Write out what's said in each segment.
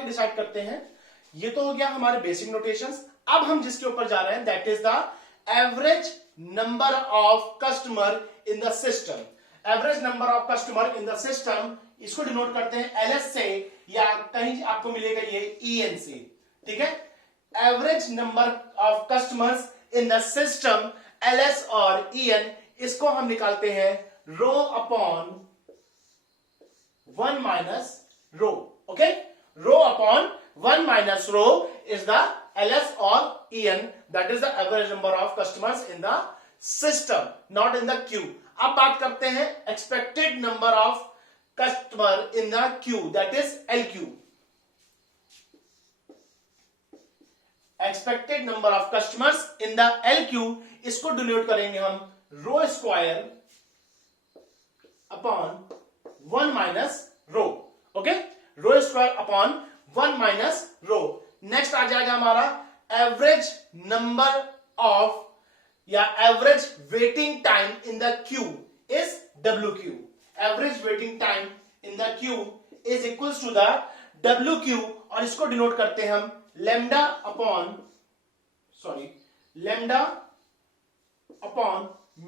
आगे डिसाइड करते हैं। ये तो हो गया हमारे बेसिक नोटेशंस। अब हम जिसके ऊपर जा रहे हैं that is the average number of customer in the system. Average number of customer in the system, इसको डिनोट करते हैं एलएस से, या कहीं आपको मिलेगा ये ईएन से। ठीक है, average number of customers in the system, LS और ईएन, इसको हम निकालते हैं rho upon 1 minus rho. Okay, rho upon 1 minus rho is the LS और EN, that is the average number of customers in the system, not in the queue. अब बात करते हैं expected number of customer in the queue, that is LQ. Expected number of customers in the LQ, इसको denote करेंगे हम rho square upon 1 minus rho. Okay, rho square upon 1 minus rho. Next आ जाएगा हमारा एवरेज नंबर ऑफ या average waiting time in the queue is WQ। Average waiting time in the queue is equals to the WQ, और इसको denote करते हैं हम lambda upon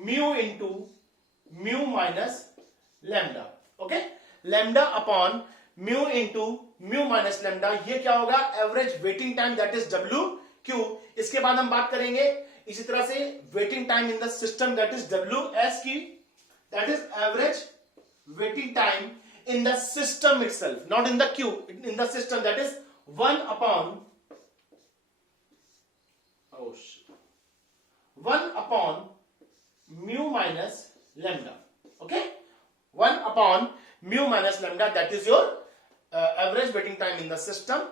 mu into mu minus lambda. Okay, lambda upon mu into mu minus lambda, ये क्या होगा average waiting time, that is WQ। इसके बाद हम बात करेंगे इसी तरह से waiting time in the system, that is WS की, that is average waiting time in the system itself, not in the queue, in the system, that is 1 upon 1 upon mu minus lambda. Okay, 1 upon mu minus lambda, that is your average waiting time in the system.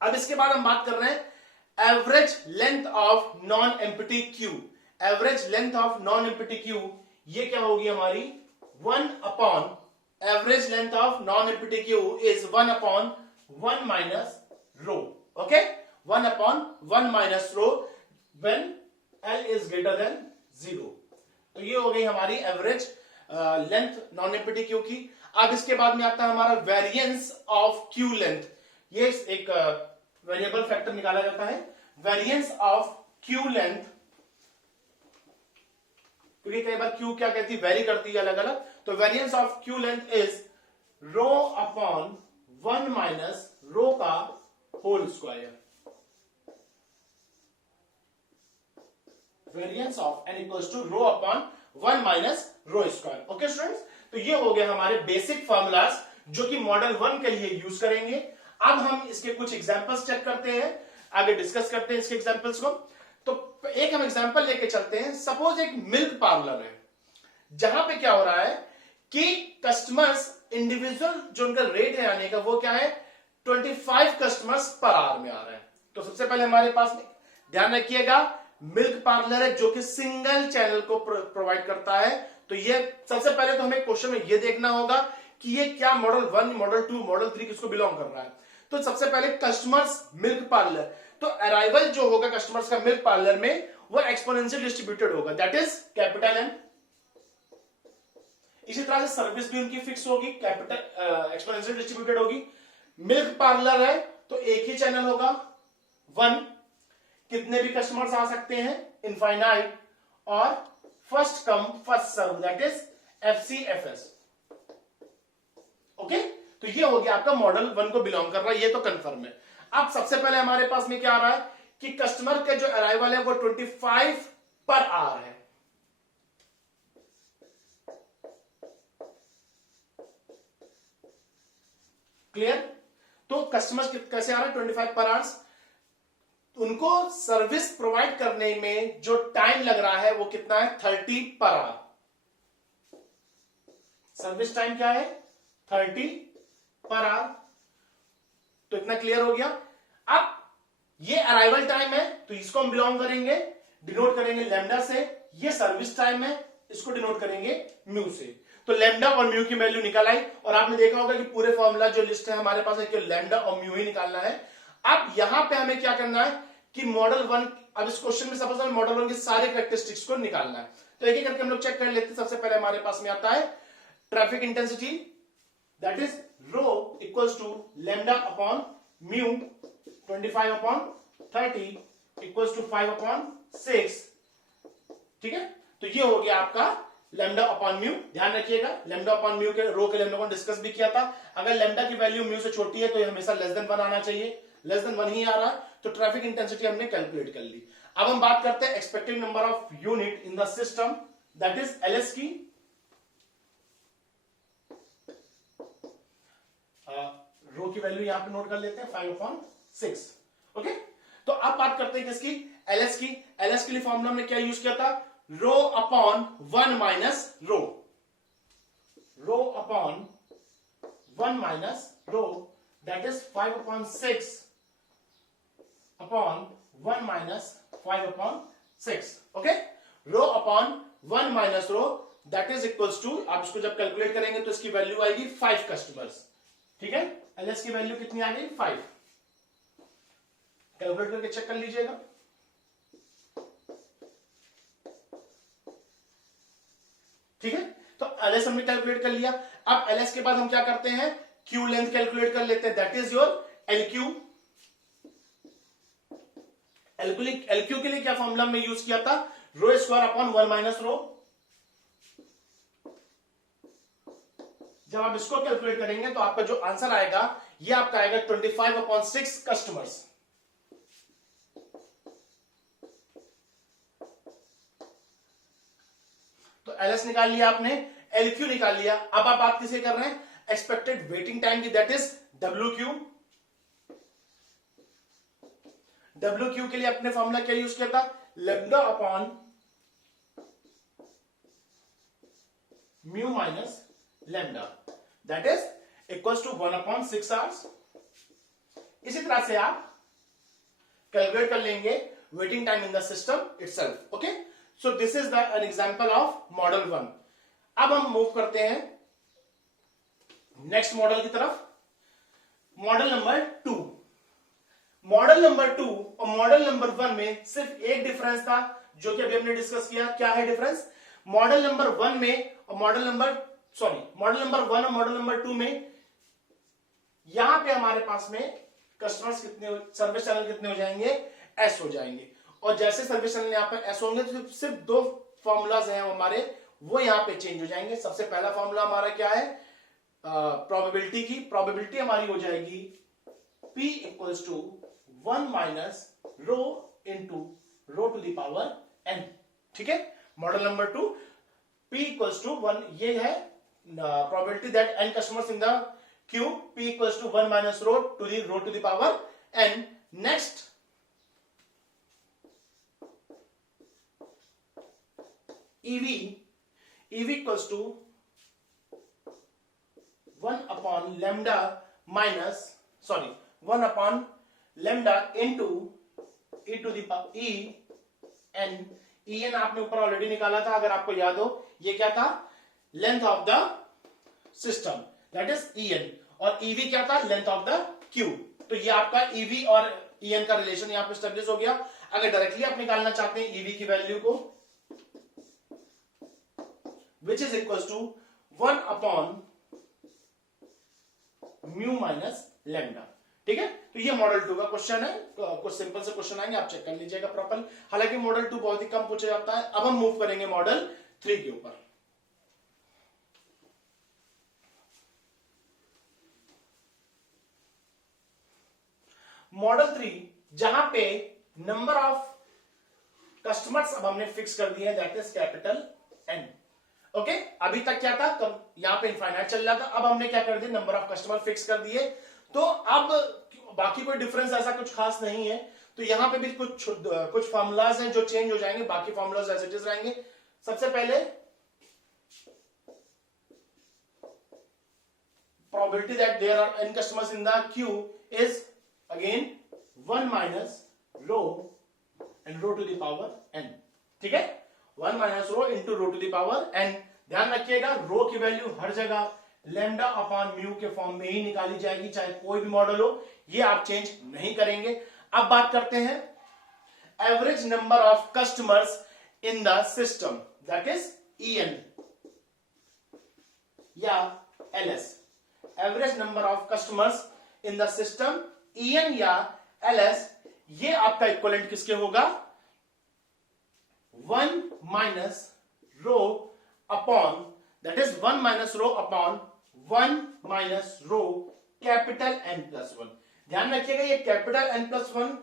अब इसके बाद हम बात कर रहे हैं average length of non empty Q. Average length of non empty Q, ये क्या होगी हमारी 1 upon average length of non-empty queue is 1 upon 1 minus rho. Okay, 1 upon 1 minus rho when L is greater than 0. तो ये हो गई हमारी average length non empty Q की। अब इसके बाद में आता है हमारा वेरिएंस ऑफ क्यू लेंथ। ये एक वेरिएबल फैक्टर निकाला जाता है, वेरिएंस ऑफ क्यू लेंथ, क्योंकि कई बार क्यू क्या कहती है, वेरी करती है अलग अलग। तो variance of queue length is rho upon 1 minus rho का whole square. Variance of n equals to rho upon 1 minus rho square. Okay students, तो ये हो गए हमारे बेसिक फॉर्मूलाज जो कि मॉडल 1 के लिए यूज करेंगे। अब हम इसके कुछ एग्जांपल्स चेक करते हैं, आगे डिस्कस करते हैं इसके एग्जांपल्स को। तो एक हम एग्जांपल लेके चलते हैं। सपोज एक मिल्क पार्लर है जहां पे क्या हो रहा है कि कस्टमर्स इंडिविजुअल जो उनका रेट है आने का वो क्या है 25 कस्टमर्स पर आवर में आ रहा है। तो सबसे पहले हमारे पास ध्यान रखिएगा मिल्क पार्लर है जो कि सिंगल चैनल को प्रोवाइड करता है। तो ये सबसे पहले तो हमें क्वेश्चन में ये देखना होगा कि ये क्या मॉडल 1, मॉडल 2, मॉडल 3 किसको बिलोंग कर रहा है। तो सबसे पहले कस्टमर्स मिल्क पार्लर, तो अराइवल जो होगा कस्टमर्स का मिल्क पार्लर में वो एक्सपोनेंशियल डिस्ट्रीब्यूटेड होगा, दैट इज कैपिटल एन। इसी तरह से सर्विस भी उनकी फिक्स होगी, कैपिटल एक्सपोनेंशियल डिस्ट्रीब्यूटेड होगी। मिल्क पार्लर है तो एक ही चैनल होगा 1, कितने भी कस्टमर्स आ सकते हैं इनफाइनाइट, और first come first serve, that is FCFS। Okay, तो ये हो गया आपका मॉडल 1 को बिलोंग कर रहा है, ये तो कंफर्म है। अब सबसे पहले हमारे पास में क्या आ रहा है कि कस्टमर के जो अराइवल है वो 25 पर आवर है। क्लियर? तो कस्टमर्स कैसे आ रहा है 25 पर आवर्स, उनको सर्विस प्रोवाइड करने में जो टाइम लग रहा है वो कितना है 30 पर आवर। सर्विस टाइम क्या है 30 पर आवर। तो इतना क्लियर हो गया। अब ये अराइवल टाइम है तो इसको हम बिलोंग करेंगे, डिनोट करेंगे लैम्डा से। ये सर्विस टाइम है, इसको डिनोट करेंगे म्यू से। तो लैम्डा और म्यू की वैल्यू निकल आई, और आपने देखा होगा कि पूरे फॉर्मूला जो लिस्ट है हमारे पास है कि लैम्डा और म्यू ही निकालना है। अब यहां पे हमें क्या करना है कि मॉडल 1, अब इस क्वेश्चन में सपोज हमें मॉडल 1 के सारे कैरेक्टरिस्टिक्स को निकालना है। तो एक एक करके हम लोग चेक कर लेते हैं। सबसे पहले हमारे पास में आता है traffic intensity, that is rho equals to lambda upon mu 25/30 equals to 5/6। ठीक है, तो ये हो गया आपका लैम्डा अपॉन म्यू। ध्यान रखिएगा, लैम्डा अपॉन म्यू के रो के लैम्डा को डिस्कस भी किया था। अगर लैम्डा की वैल्यू म्यू से छोटी है तो ये हमेशा लेस देन 1 आना चाहिए, लेस देन 1 ही आ रहा है, तो ट्रैफिक इंटेंसिटी हमने कैलकुलेट कर ली। अब हम बात करते हैं expected number of unit in the system, that is LS की। रो की वैल्यू यहां पे नोट कर लेते हैं 5/6। ओके, तो अब बात करते हैं किसकी, एलएस की। एलएस के लिए फॉर्मूला हमने क्या यूज किया था, rho upon 1 minus rho, rho upon 1 minus rho, that is 5/6 upon 1 minus 5/6। Okay, rho upon 1 minus rho, that is equals to, आप इसको जब कैलकुलेट करेंगे तो इसकी वैल्यू आएगी 5 कस्टमर्स। ठीक है, एलएस की वैल्यू कितनी आ गई, 5। कैलकुलेट करके चेक कर लीजिएगा। ठीक है, तो एलएस हमने कैलकुलेट कर लिया। अब एलएस के बाद हम क्या करते हैं, क्यू लेंथ कैलकुलेट कर लेते हैं, दैट इज योर एलक्यू। एलक्यू के लिए क्या फॉर्मूला में यूज किया था, रो स्क्वायर अपॉन 1 माइनस रो। जब आप इसको कैलकुलेट करेंगे तो आपका जो आंसर आएगा ये आपका आएगा 25/6 कस्टमर्स। तो एलएस निकाल लिया आपने, एलक्यू निकाल लिया। अब आप बात किसे कर रहे हैं, एक्सपेक्टेड वेटिंग टाइम की, that is W Q. W Q के लिए अपने फॉर्मूला क्या यूज किया था, lambda upon mu minus lambda, that is equals to 1/6 hours. इसी तरह से आप कैलकुलेट कर लेंगे waiting time in the system itself. Okay, so this is an example of model 1। अब हम मूव करते हैं नेक्स्ट मॉडल की तरफ, मॉडल नंबर 2। मॉडल नंबर 2 और मॉडल नंबर 1 में सिर्फ एक डिफरेंस था जो कि अभी हमने डिस्कस किया। क्या है डिफरेंस, मॉडल नंबर 1 में और मॉडल नंबर 1 और मॉडल नंबर 2 में यहां पे हमारे पास में कस्टमर्स कितने, सर्विस चैनल कितने हो जाएंगे, एस हो जाएंगे। और जैसे सर्विस चैनल यहां पे एस होंगे तो सिर्फ 2 फॉर्मूलाज हैं हमारे, वो यहां पे चेंज हो जाएंगे। सबसे पहला फॉर्मूला हमारा क्या है, प्रोबेबिलिटी की। प्रोबेबिलिटी हमारी हो जाएगी P equals to 1 minus rho into rho to the power n। ठीक है, model number 2 P equals to 1, ये है probability that n customers in the queue, P equals to 1 minus rho to the power n। Next EV equals to 1 upon lambda minus 1 upon lambda into e to the power e n। en आपने ऊपर already निकाला था, अगर आपको याद हो, ये क्या था, length of the system, that is en, और ev क्या था, लेंथ ऑफ द क्यू। तो ये आपका ev और en का रिलेशन यहां पे एस्टेब्लिश हो गया। अगर डायरेक्टली आप निकालना चाहते हैं ev की वैल्यू को, which is equal to 1 upon mu minus lambda. ठीक है, तो ये मॉडल 2 का क्वेश्चन है। कुछ सिंपल से क्वेश्चन आएंगे, आप चेक कर लीजिएगा प्रॉपर। हालांकि मॉडल 2 बहुत ही कम पूछा जाता है। अब हम मूव करेंगे मॉडल 3 के ऊपर। मॉडल 3 जहां पे नंबर ऑफ कस्टमर्स अब हमने फिक्स कर दिए, that is capital N। Okay, अभी तक क्या था, यहां पे इनफाइनाइट चल रहा था, अब हमने क्या कर दिया, नंबर ऑफ कस्टमर फिक्स कर दिए। तो अब बाकी कोई डिफरेंस ऐसा कुछ खास नहीं है। तो यहां पे भी कुछ फार्मूलाज हैं जो चेंज हो जाएंगे, बाकी फार्मूलाज एज इट इज रहेंगे। सबसे पहले probability that there are n customers in the queue is again 1 minus rho and rho to the power n। ठीक है, 1 minus rho into rho to the power n। ध्यान रखिएगा, rho की value हर जगह लैम्डा अपॉन म्यू के form में ही निकाली जाएगी, चाहे कोई भी मॉडल हो, ये आप चेंज नहीं करेंगे। अब बात करते हैं average number of customers in the system, that is en या ls। Average number of customers in the system, EN या LS, ये आपका इक्वलेंट किसके होगा, 1 minus rho upon, that is 1 minus rho upon 1 minus row capital N+1। ध्यान रखिएगा ये capital N+1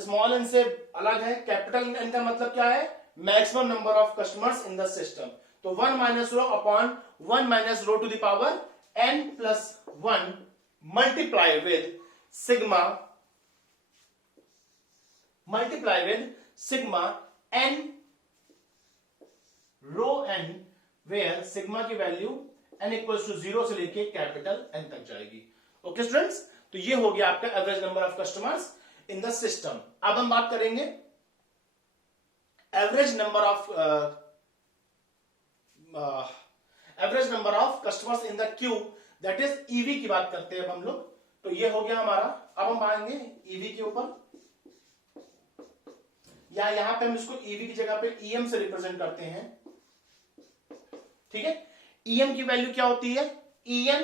small n से अलग है। कैपिटल N का मतलब क्या है, maximum number of customers in the system. तो 1 minus rho upon 1 minus rho to the power N+1 multiply with sigma n rho n, where sigma की वैल्यू n इक्वल्स टू 0 से लेके कैपिटल N तक जाएगी। ओके स्टूडेंट्स, तो ये हो गया आपका average number of customers in the system. अब हम बात करेंगे average number of customers in the queue, that is EV की बात करते हैं अब हम लोग। तो ये हो गया हमारा। अब हम आएंगे EV के ऊपर, या यहां पे हम इसको EV की जगह पे EM से रिप्रेजेंट करते हैं। ठीक है, EM की वैल्यू क्या होती है, EN,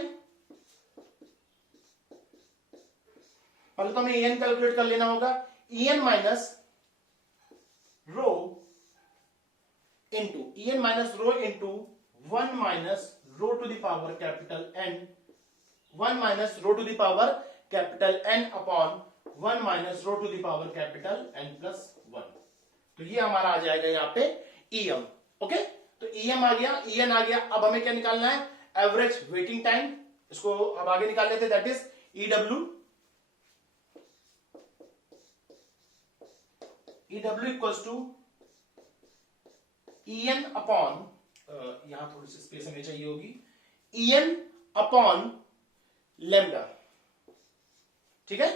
पहले तो हमें EN कैलकुलेट कर लेना होगा। EN minus rho into 1 minus rho to the power capital N, 1 minus rho to the power capital N upon 1 minus rho to the power capital N+1। तो ये हमारा आ जाएगा यहाँ पे EM। ओके, तो EM आ गया, EN आ गया। अब हमें क्या निकालना है, एवरेज वेटिंग टाइम। इसको अब आगे निकाल लेते हैं, that is EW equals to EN upon, यहां थोड़ी सी स्पेस हमें चाहिए होगी, EN अपॉन लेमडा। ठीक है,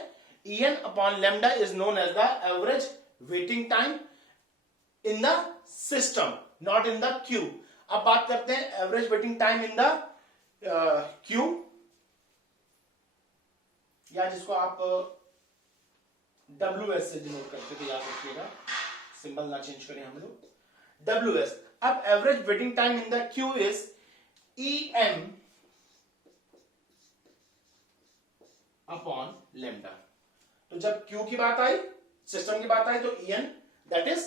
EN upon lambda is known as the average waiting time in the system, not in the queue. अब बात करते हैं average waiting time in the queue, या जिसको आप WS से डिनोट करते थे, याद रखिएगा, सिंबल ना चेंज करें हम लोग, WS। अब average waiting time in the queue is EM upon lambda. तो जब क्यू की बात आई, सिस्टम की बात आई, तो EN that is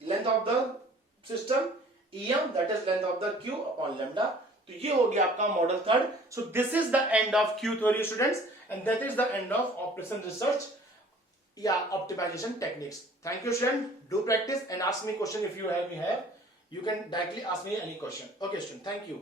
length of the system, EM that is length of the queue upon lambda. तो ये हो गया आपका model third. So this is the end of queue theory students, and that is the end of operation research या optimization techniques. Thank you student, do practice and ask me question if you have, you can directly ask me any question. Okay student, thank you.